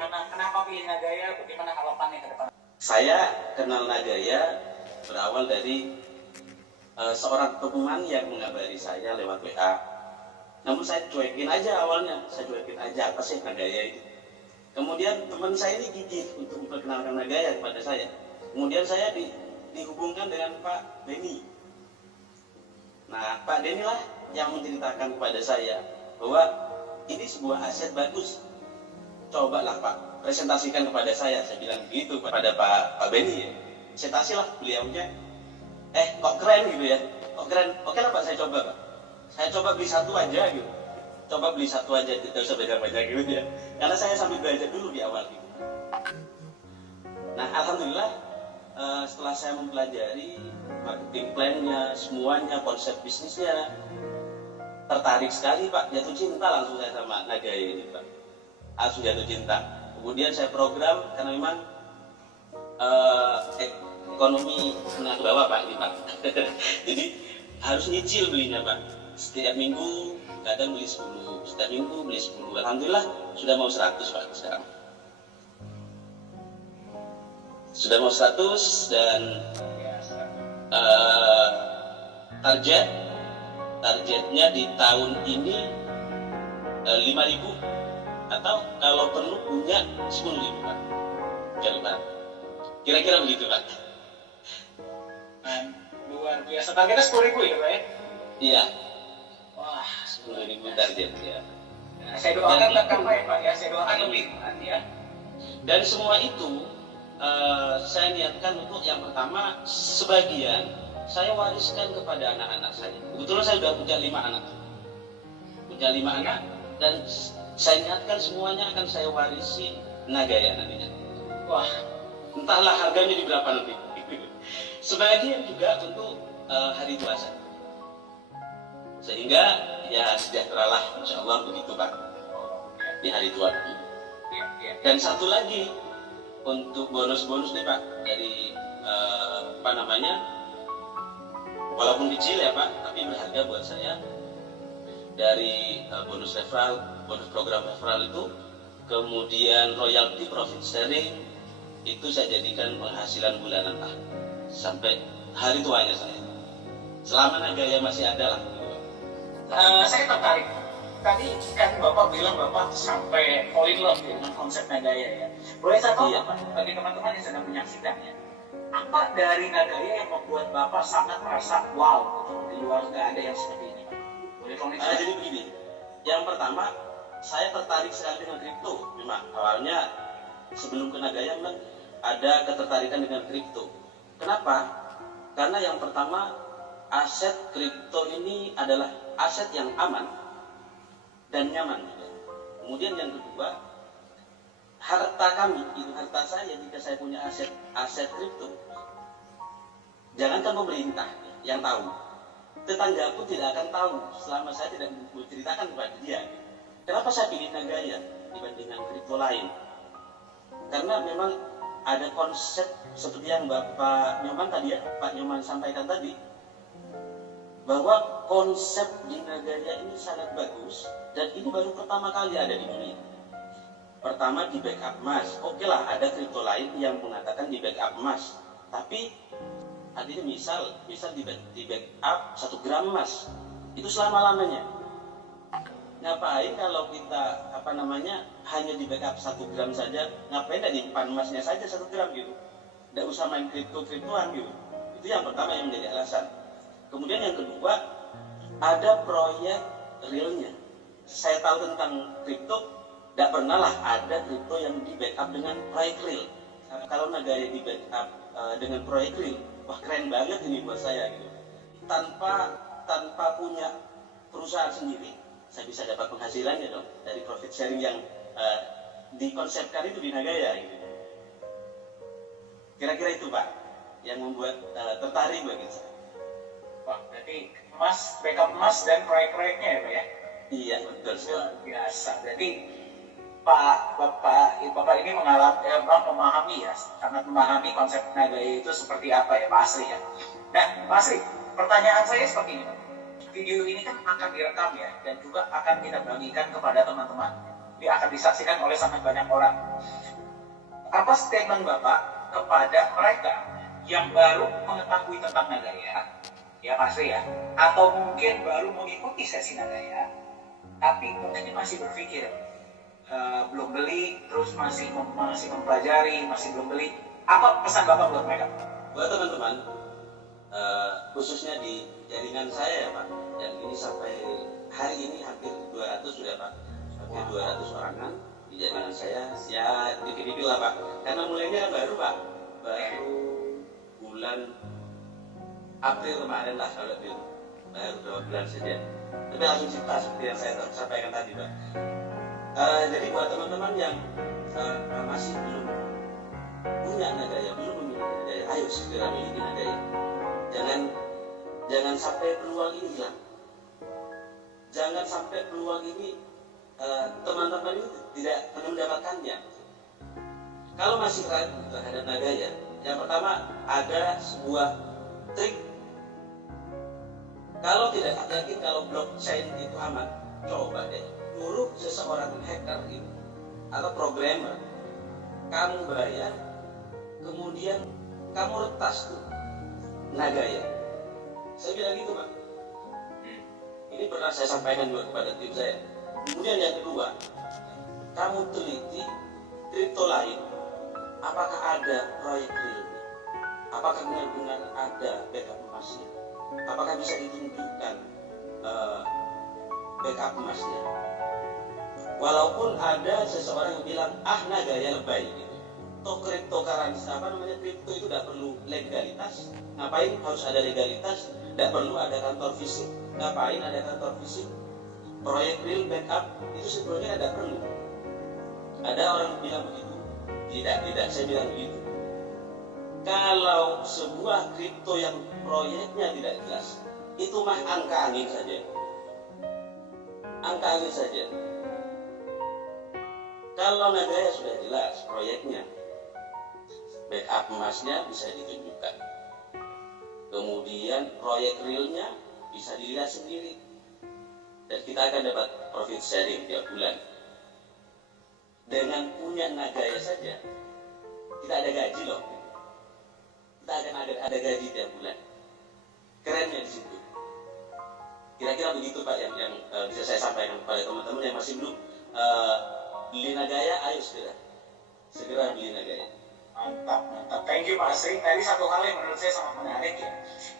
bagaimana, kenapa pilih Nagaya, bagaimana harapannya ke depan? Saya kenal Nagaya berawal dari seorang teman yang mengabari saya lewat WA. Namun saya cuekin aja awalnya, apa sih Nagaya itu. Kemudian teman saya ini gigih untuk memperkenalkan Nagaya kepada saya. Kemudian saya dihubungkan dengan Pak Denny. Nah, Pak Denny lah yang menceritakan kepada saya bahwa ini sebuah aset bagus. Cobalah Pak, presentasikan kepada saya. Saya bilang begitu kepada Pak Benny. Presentasilah beliaunya. Kok keren gitu ya? Kok keren? Oke lah Pak, saya coba Pak. Saya coba beli satu aja gitu. Coba beli satu aja, tidak usah banyak-banyak gitu ya. Karena saya sambil belajar dulu di awal gitu. Nah, alhamdulillah setelah saya mempelajari marketing plan-nya, semuanya, konsep bisnisnya, tertarik sekali Pak, jatuh cinta langsung saya sama Nagaya ini Pak. Langsung jatuh cinta. Kemudian saya program karena memang ekonomi menengah ke bawah Pak ini Pak. Jadi harus nyicil belinya Pak. Setiap minggu kadang beli 10, setiap minggu beli 10. Alhamdulillah sudah mau 100 Pak sekarang. Sudah mau 100 dan targetnya di tahun ini 5.000 atau kalau perlu punya 10.000 Pak. Kira-kira begitu Pak. Luar biasa, targetnya 10.000 ya Pak ya? Iya. Wah, 10.000 target ya. Nah, saya doakan tercapai Pak ya, saya doakan lebih ya. Dan semua itu saya niatkan untuk yang pertama, sebagian saya wariskan kepada anak-anak saya. Kebetulan saya sudah punya 5 anak. Dan saya niatkan semuanya akan saya warisi Nagaya nantinya. Wah, entahlah harganya di berapa nanti. Sebagian juga untuk hari tua saya. Sehingga ya sejahteralah insya Allah begitu Pak di hari tua. Dan satu lagi untuk bonus-bonus nih Pak dari walaupun kecil ya Pak, tapi berharga buat saya. Dari bonus referral, bonus program referral itu, kemudian royalty profit sharing, itu saya jadikan penghasilan bulanan Pak sampai hari tuanya saya. Selama Nagaya masih ada lah. Saya tertarik. Tadi kan Bapak bilang Bapak sampai fall in love dengan konsep Nagaya ya. Boleh saya tahu Pak, bagi teman-teman yang sedang menyaksikannya, apa dari Nagaya yang membuat Bapak sangat merasa wow, di luar nggak ada yang seperti ini? Boleh komentar? Jadi begini, yang pertama saya tertarik sekali dengan kripto. Memang awalnya sebelum ke Nagaya memang ada ketertarikan dengan kripto. Kenapa? Karena yang pertama, aset kripto ini adalah aset yang aman dan nyaman. Kemudian yang kedua, harta saya jika saya punya aset kripto, jangankan pemerintah yang tahu, tetangga pun tidak akan tahu selama saya tidak menceritakan kepada dia. Kenapa saya pilih Nagaya dibandingkan kripto lain? Karena memang ada konsep seperti yang Pak Nyoman sampaikan tadi, bahwa konsep di Nagaya ini sangat bagus dan ini baru pertama kali ada di dunia. Pertama di backup emas. Oke lah, ada kripto lain yang mengatakan di backup emas, tapi artinya misal di backup 1 gram emas itu selama-lamanya. Ngapain kalau kita hanya di backup 1 gram saja, ngapain tidak disimpan emasnya saja 1 gram gitu, tidak usah main kriptoan gitu. Itu yang pertama yang menjadi alasan. Kemudian yang kedua, ada proyek realnya. Saya tahu tentang kripto, tidak pernah lah ada kripto yang di backup dengan proyek real. Kalau Nagaya di backup dengan proyek real, wah keren banget ini buat saya gitu. Tanpa punya perusahaan sendiri, saya bisa dapat penghasilannya dong dari profit sharing yang dikonsepkan itu di Nagaya gitu. Kira-kira itu Pak yang membuat tertarik bagi saya. Wah, berarti backup emas dan proyek-proyeknya ya Pak ya? Iya, betul sekali. Luar biasa. Berarti Bapak ini memahami ya, sangat memahami konsep Nagaya itu seperti apa ya Pak Asri ya. Nah Pak Asri, pertanyaan saya seperti ini. Video ini kan akan direkam ya, dan juga akan kita bagikan kepada teman-teman. dia akan disaksikan oleh sangat banyak orang. Apa statement Bapak kepada mereka yang baru mengetahui tentang Nagaya, ya pasti ya, atau mungkin baru mengikuti sesi Nagaya, tapi mungkin masih berpikir belum beli, terus masih mempelajari, masih belum beli. Apa pesan Bapak buat mereka? Buat teman-teman, khususnya di jaringan saya ya Pak, dan ini sampai hari ini hampir 200 sudah Pak, hampir 200 orangan di jaringan saya, ya dikit-dikit lah Pak, karena mulainya baru Pak, baru bulan April kemarin lah kalau April, baru beberapa bulan saja, tapi langsung cipta seperti yang saya sampaikan tadi Pak. Jadi buat teman-teman yang masih belum punya Nagaya, belum memiliki Nagaya, ayo segera miliki Nagaya. Jangan sampai peluang ini hilang. Jangan sampai peluang ini teman-teman ini tidak mendapatkannya. Kalau masih ragu terhadap Nagaya, yang pertama ada sebuah trik. Kalau tidak yakin kalau blockchain itu aman, coba deh nyuruh seseorang hacker itu atau programmer, kamu bayar, kemudian kamu retas tuh Nagaya. Saya bilang gitu Pak. Ini pernah saya sampaikan juga kepada tim saya. Kemudian yang kedua, kamu teliti kripto lain. Apakah ada proyek realnya? Apakah benar-benar ada backup emasnya? Apakah bisa ditunjukkan backup emasnya? Walaupun ada seseorang yang bilang, Nagaya lebay gitu. Toh cryptocurrency kripto itu tidak perlu legalitas. Ngapain harus ada legalitas? Tidak perlu ada kantor fisik. Ngapain ada kantor fisik? Proyek real backup itu sebetulnya tidak perlu. Ada orang bilang begitu. Tidak, saya bilang begitu. Kalau sebuah kripto yang proyeknya tidak jelas, itu mah angka angin saja. Angka angin saja. Kalau Nagaya sudah jelas proyeknya, backup emasnya bisa ditunjukkan. Kemudian proyek realnya bisa dilihat sendiri. Dan kita akan dapat profit sharing tiap bulan. Dengan punya Nagaya saja, kita ada gaji loh. Kita akan ada gaji tiap bulan. Kerennya di situ. Kira-kira begitu Pak yang bisa saya sampaikan kepada teman-teman yang masih belum beli Nagaya, ayo segera beli Nagaya. Mantap. Thank you Pak Asri. Tadi satu hal yang menurut saya sangat menarik ya,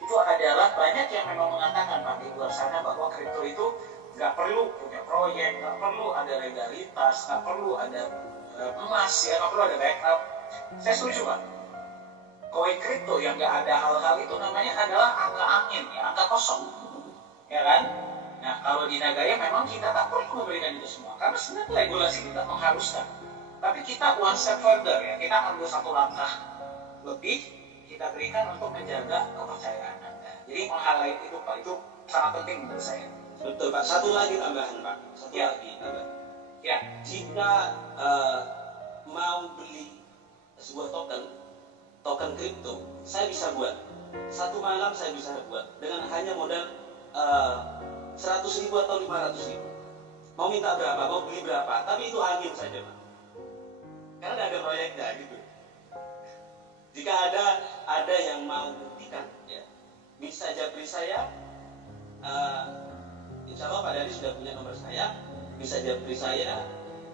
itu adalah banyak yang memang mengatakan Pak di luar sana bahwa kripto itu nggak perlu punya proyek, nggak perlu ada legalitas, nggak perlu ada emas, ya nggak perlu ada backup. Saya setuju Pak. Koin kripto yang nggak ada hal-hal itu namanya adalah angka angin, ya angka kosong, ya kan? Nah kalau di Nagaya memang kita tak perlu memberikan itu semua, karena sebenarnya regulasi kita mengharuskan. Tapi kita one step further ya, kita ambil satu langkah lebih, kita berikan untuk menjaga kepercayaan Anda. Jadi meng-highlight itu Pak, itu sangat penting menurut saya. Betul Pak, satu lagi tambahan Pak, lagi tambahan. Ya. Jika mau beli sebuah token kripto, saya bisa buat. Satu malam saya bisa buat dengan hanya modal 100.000 atau 500.000. Mau minta berapa, mau beli berapa, tapi itu angin saja Pak. Karena tidak ada proyeknya gitu. Jika ada yang mau buktikan, ya, bisa japri saya. Insya Allah Pak Dari sudah punya nomor saya. Bisa japri saya,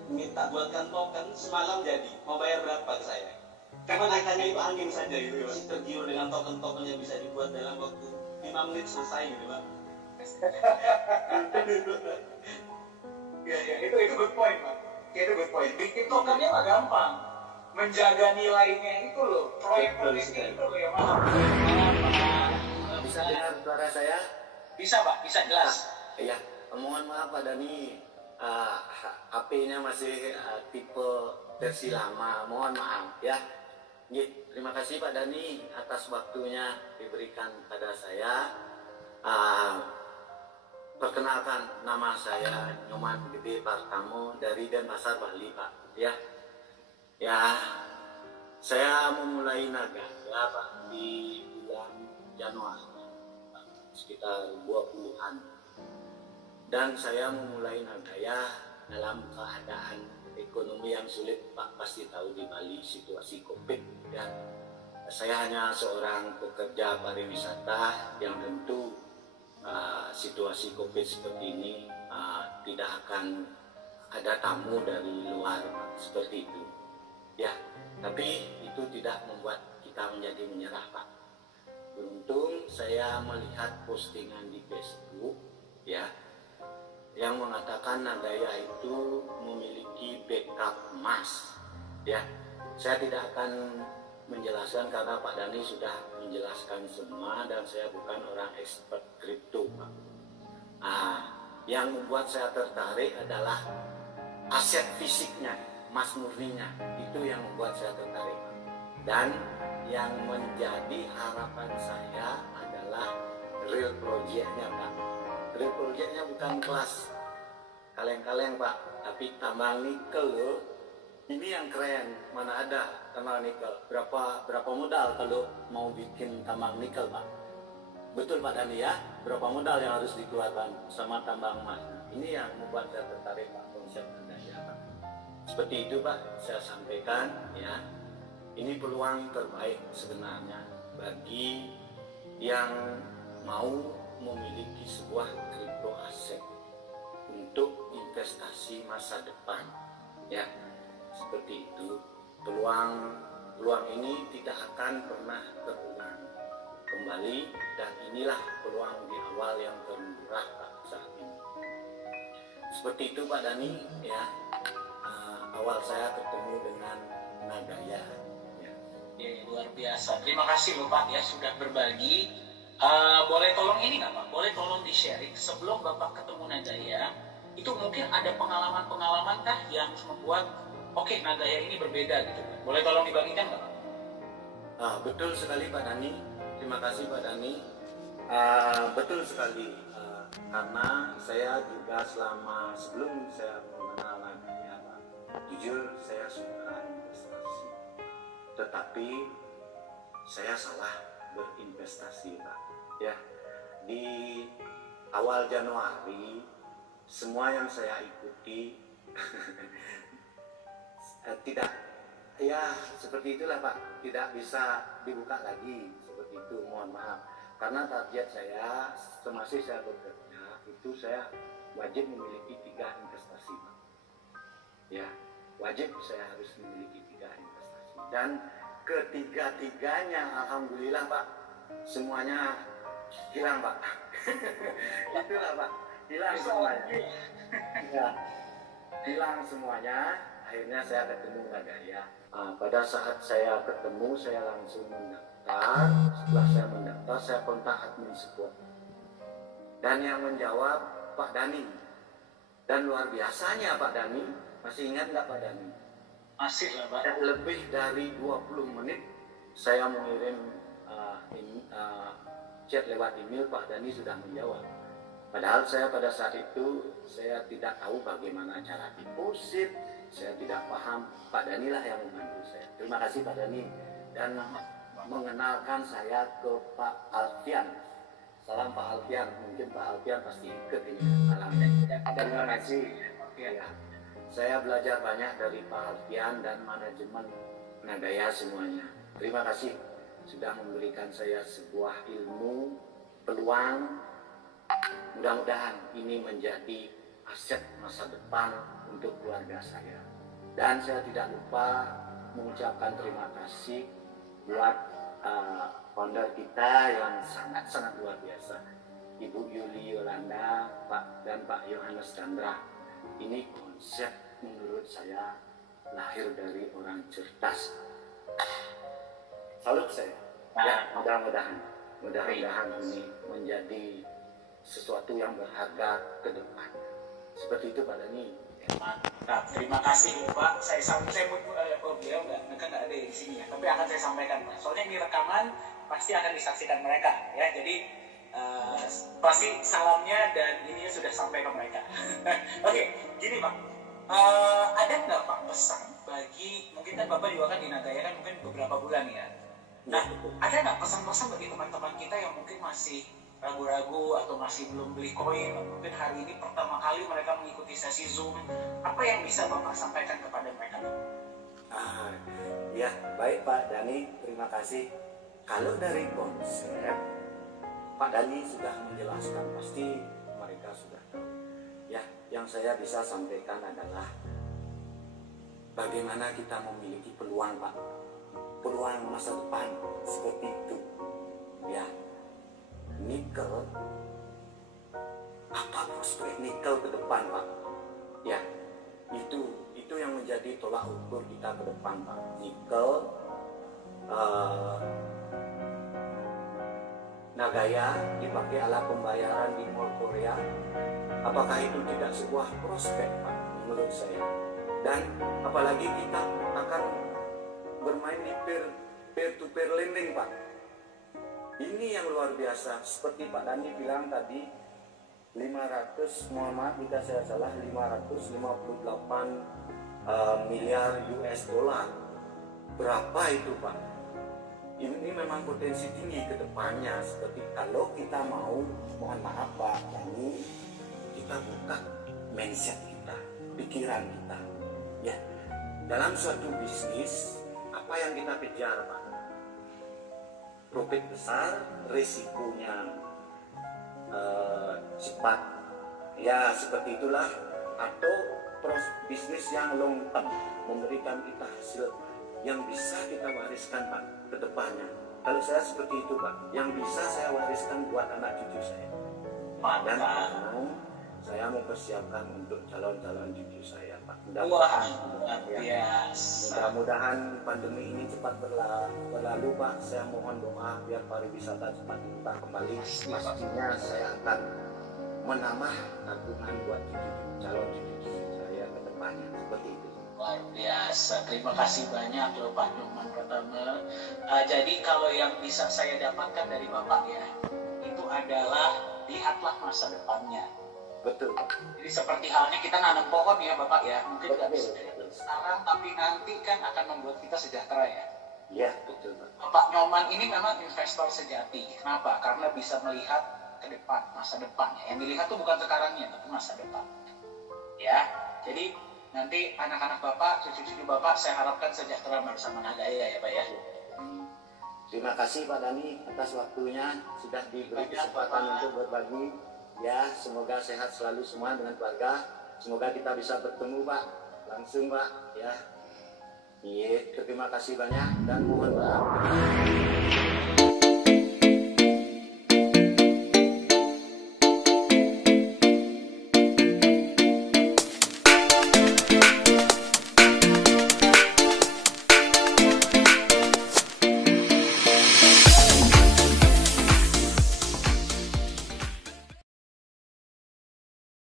minta buatkan token semalam jadi. Mau bayar berapa ke saya? Karena angkanya itu angin saja gitu. Masih tergiur dengan token-token yang bisa dibuat dalam waktu 5 menit selesai gitu Pak. Ya, itu good point Pak. Itu good point. Bikin tokennya mah gampang. Menjaga nilainya itu loh. Proyek-proyek itu loh yang mahal. Bisa dengar suara saya? Bisa Pak, bisa jelas. Iya, mohon maaf Pak Dani, HP-nya masih tipe versi lama, mohon maaf ya. Terima kasih Pak Dani atas waktunya diberikan pada saya. Perkenalkan, nama saya Nyoman Gede Partamo dari Denpasar, Bali Pak. Ya, saya memulai Nagaya Pak di bulan Januari, sekitar 20-an. Dan saya memulai Nagaya dalam keadaan yang sulit Pak pasti tahu di Bali situasi COVID ya. Saya hanya seorang pekerja pariwisata yang tentu situasi COVID seperti ini tidak akan ada tamu dari luar seperti itu ya. Tapi itu tidak membuat kita menjadi menyerah Pak. Beruntung saya melihat postingan di Facebook ya yang mengatakan Nagaya itu memiliki backup emas ya. Saya tidak akan menjelaskan karena Pak Dhani sudah menjelaskan semua dan saya bukan orang expert kripto Pak. Yang membuat saya tertarik adalah aset fisiknya, emas murninya, itu yang membuat saya tertarik. Dan yang menjadi harapan saya adalah real project-nya Pak. Real project-nya bukan kelas kaleng-kaleng Pak, tapi tambang nikel loh. Ini yang keren, mana ada tambang nikel. Berapa modal kalau mau bikin tambang nikel Pak? Betul Pak Dhani ya, berapa modal yang harus dikeluarkan sama tambang emas. Ini yang membuat saya tertarik Pak, konsep Nagaya Pak. Seperti itu Pak, saya sampaikan ya. Ini peluang terbaik sebenarnya bagi yang mau memiliki sebuah kripto aset untuk investasi masa depan ya. Seperti itu, peluang ini tidak akan pernah terulang kembali dan inilah peluang di awal yang termurah Pak saat ini. Seperti itu Pak Dhani ya, awal saya ketemu dengan Nagaya ya. Luar biasa. Terima kasih loh Pak ya sudah berbagi. Boleh tolong ini nggak Pak? Boleh tolong di-sharing sebelum Bapak ketemu Nagaya, itu mungkin ada pengalaman-pengalaman kah yang membuat Nagaya ini berbeda gitu? Boleh tolong dibagikan nggak Pak? Betul sekali Pak Dhani. Terima kasih Pak Dhani. Betul sekali. Karena saya juga sebelum saya mengenal Nagaya Pak, jujur saya suka investasi. Tetapi saya salah berinvestasi Pak. Ya, di awal Januari semua yang saya ikuti tidak ya seperti itulah Pak, tidak bisa dibuka lagi seperti itu, mohon maaf. Karena target saya semasa saya bekerja itu saya wajib memiliki 3 investasi Pak. Ya, wajib saya harus memiliki 3 investasi dan ketiga-tiganya alhamdulillah Pak semuanya hilang Pak. Itulah Pak, hilang semuanya ya, hilang semuanya. Akhirnya saya ketemu Nagaya. Pada saat saya ketemu saya langsung mendaftar. Setelah saya mendaftar saya kontak admin support dan yang menjawab Pak Dhani. Dan luar biasanya Pak Dhani, masih ingat nggak Pak Dhani? Masih lah Pak. Lebih dari 20 menit saya mengirim chat lewat email, Pak Dhani sudah menjawab. Padahal saya pada saat itu saya tidak tahu bagaimana cara deposit, saya tidak paham. Pak Dhani lah yang membantu saya. Terima kasih Pak Dhani dan mengenalkan saya ke Pak Alfian. Salam Pak Alfian, mungkin Pak Alfian pasti ikut ini salamnya. Terima kasih. Ya. Saya belajar banyak dari Pak Alfian dan manajemen Nagaya semuanya. Terima kasih sudah memberikan saya sebuah ilmu, peluang. Mudah-mudahan ini menjadi aset masa depan untuk keluarga saya. Dan saya tidak lupa mengucapkan terima kasih buat founder kita yang sangat-sangat luar biasa, Ibu Yuli Yolanda, dan Pak Yohanes Chandra. Ini konsep menurut saya lahir dari orang cerdas. Salut saya. Ya, mudah-mudahan ini menjadi sesuatu yang berharga ke depan. Seperti itu Pak Dhani. Mantap, terima kasih Pak. Saya beliau nggak ada di sini ya, tapi akan saya sampaikan Pak. Soalnya ini rekaman pasti akan disaksikan mereka ya. Jadi pasti salamnya dan ini sudah sampai ke mereka. Oke, gini Pak. Ada nggak Pak pesan bagi, mungkin kan Bapak juga kan di Nagaya kan mungkin beberapa bulan ya. Nah, ada nggak pesan-pesan bagi teman-teman kita yang mungkin masih ragu-ragu atau masih belum beli koin, mungkin hari ini pertama kali mereka mengikuti sesi Zoom, apa yang bisa Bapak sampaikan kepada mereka? terima kasih. Kalau dari konsep, Pak Dani sudah menjelaskan, pasti mereka sudah tahu. Ya, yang saya bisa sampaikan adalah bagaimana kita memiliki peluang, Pak. Peluang masa depan seperti itu. Ya, nikel, apa prospek nikel ke depan, Pak? Ya, itu yang menjadi tolak ukur kita ke depan, Pak. Nikel, Nagaya dipakai alat pembayaran di Mall Korea, apakah itu tidak sebuah prospek, Pak, menurut saya? Dan apalagi kita akan bermain di peer-to-peer lending, Pak. Ini yang luar biasa, seperti Pak Dani bilang tadi, 500, mohon maaf jika saya salah, 558 miliar US dollar. Berapa itu, Pak? Ini memang potensi tinggi ke depannya. Seperti kalau kita mau, mohon maaf Pak Dani, kita buka mindset kita, pikiran kita. Ya, dalam suatu bisnis, apa yang kita kejar, Pak? Profit besar, risikonya cepat. Ya, seperti itulah. Atau bisnis yang long term, memberikan kita hasil yang bisa kita wariskan, Pak, ke depannya. Kalau saya seperti itu, Pak, yang bisa saya wariskan buat anak cucu saya. Dan saya mau persiapkan untuk calon-calon cucu saya, Pak. Mudah-mudahan pandemi ini cepat berlalu, Pak. Saya mohon doa biar pariwisata cepat buka kembali. Pastinya saya akan menambah tabungan buat calon cucu saya ke depannya. Seperti itu. Luar biasa, terima kasih banyak loh Pak Nyoman Pratama. Jadi kalau yang bisa saya dapatkan dari Bapak ya, itu adalah lihatlah masa depannya. Betul. Jadi seperti halnya kita nanam pohon ya Bapak ya, mungkin nggak bisa sekarang, tapi nanti kan akan membuat kita sejahtera ya. Iya, betul Pak. Bapak Nyoman ini memang investor sejati. Kenapa? Karena bisa melihat ke depan, masa depannya. Yang dilihat tuh bukan sekarangnya, tapi masa depan. Ya, jadi nanti anak-anak Bapak, cucu-cucu Bapak, saya harapkan sejahtera bersama Nagaya ya Pak ya. Terima kasih Pak Dani atas waktunya, sudah diberi kesempatan untuk berbagi. Ya, semoga sehat selalu semua dengan keluarga. Semoga kita bisa bertemu Pak, langsung Pak ya. Iya, terima kasih banyak dan mohon maaf.